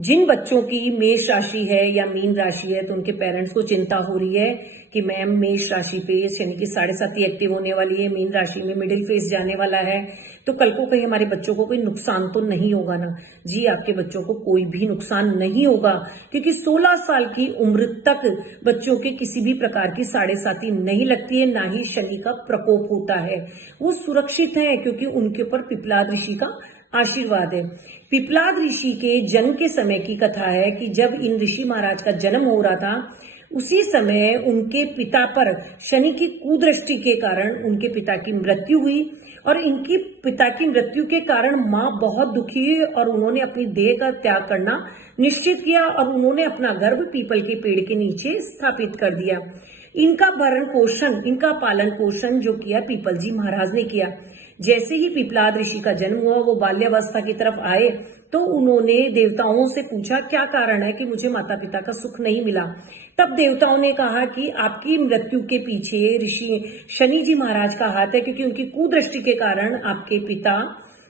जिन बच्चों की मेष राशि है या मीन राशि है तो उनके पेरेंट्स को चिंता हो रही है कि मैम मेष राशि पे शनि की 7.5 एक्टिव होने वाली है, मीन राशि में मिडिल फेज जाने वाला है, तो कल को कहीं हमारे बच्चों को कोई नुकसान तो नहीं होगा ना। जी आपके बच्चों को कोई भी नुकसान नहीं होगा, क्योंकि 16 साल की उम्र तक बच्चों के किसी भी प्रकार की 7.5 नहीं लगती है, ना ही शनि का प्रकोप होता है। वो सुरक्षित है क्योंकि उनके ऊपर पिपलाद ऋषि का आशीर्वाद है। पिपलाद ऋषि के जन्म के समय की कथा है कि जब इन ऋषि महाराज का जन्म हो रहा था, उसी समय उनके पिता पर शनि की कुदृष्टि के कारण उनके पिता की मृत्यु हुई और इनकी पिता की मृत्यु के कारण मां बहुत दुखी हुई और उन्होंने अपनी देह का त्याग करना निश्चित किया और उन्होंने अपना गर्भ पीपल के पेड़ के नीचे स्थापित कर दिया। इनका भरण पोषण, इनका पालन पोषण जो किया पीपल जी महाराज ने किया। जैसे ही पिपलाद ऋषि का जन्म हुआ, वो बाल्यावस्था की तरफ आए तो उन्होंने देवताओं से पूछा क्या कारण है कि मुझे माता पिता का सुख नहीं मिला। तब देवताओं ने कहा कि आपकी मृत्यु के पीछे ऋषि शनि जी महाराज का हाथ है, क्योंकि उनकी कुदृष्टि के कारण आपके पिता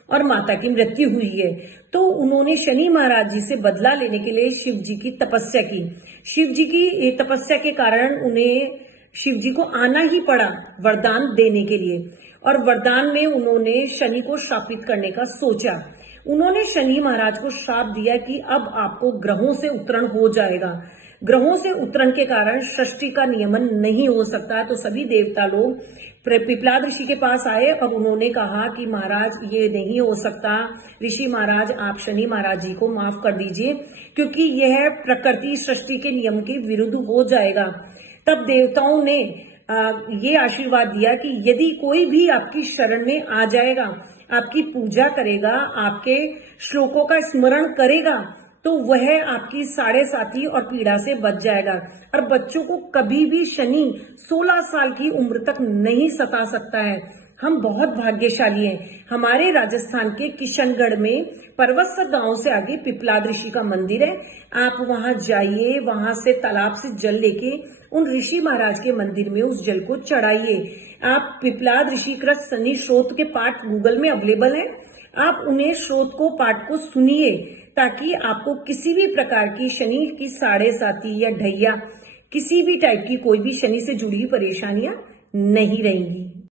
और माता की मृत्यु हुई है। तो उन्होंने शनि महाराज जी से बदला लेने के लिए शिव जी की तपस्या की। शिव जी की तपस्या के कारण उन्हें शिव जी को आना ही पड़ा वरदान देने के लिए, और वरदान में उन्होंने शनि को शापित करने का सोचा। उन्होंने शनि महाराज को श्राप दिया कि अब आपको ग्रहों से उत्तरण हो जाएगा। ग्रहों से उत्तरण के कारण षष्ठी का नियमन नहीं हो सकता। तो सभी देवता लोग पिपलाद ऋषि के पास आए और उन्होंने कहा कि महाराज ये नहीं हो सकता, ऋषि महाराज आप शनि महाराज जी को माफ कर दीजिए, क्योंकि यह प्रकृति सृष्टि के नियम के विरुद्ध हो जाएगा। तब देवताओं ने ये आशीर्वाद दिया कि यदि कोई भी आपकी शरण में आ जाएगा, आपकी पूजा करेगा, आपके श्लोकों का स्मरण करेगा, तो वह आपकी 7.5 और पीड़ा से बच जाएगा और बच्चों को कभी भी शनि 16 साल की उम्र तक नहीं सता सकता है। हम बहुत भाग्यशाली हैं। हमारे राजस्थान के किशनगढ़ में परवत्सर गांव से आगे पिपलाद ऋषि का मंदिर है। आप वहां जाइए, वहां से तालाब से जल लेके उन ऋषि महाराज के मंदिर में उस जल को चढ़ाइए। आप पिपलाद ऋषि कृत शनि स्रोत के पाठ गूगल में अवेलेबल है, आप उन्हें स्रोत को पाठ को सुनिए, ताकि आपको किसी भी प्रकार की शनि की 7.5 या ढैया किसी भी टाइप की कोई भी शनि से जुड़ी हुई परेशानियां नहीं रहेंगी।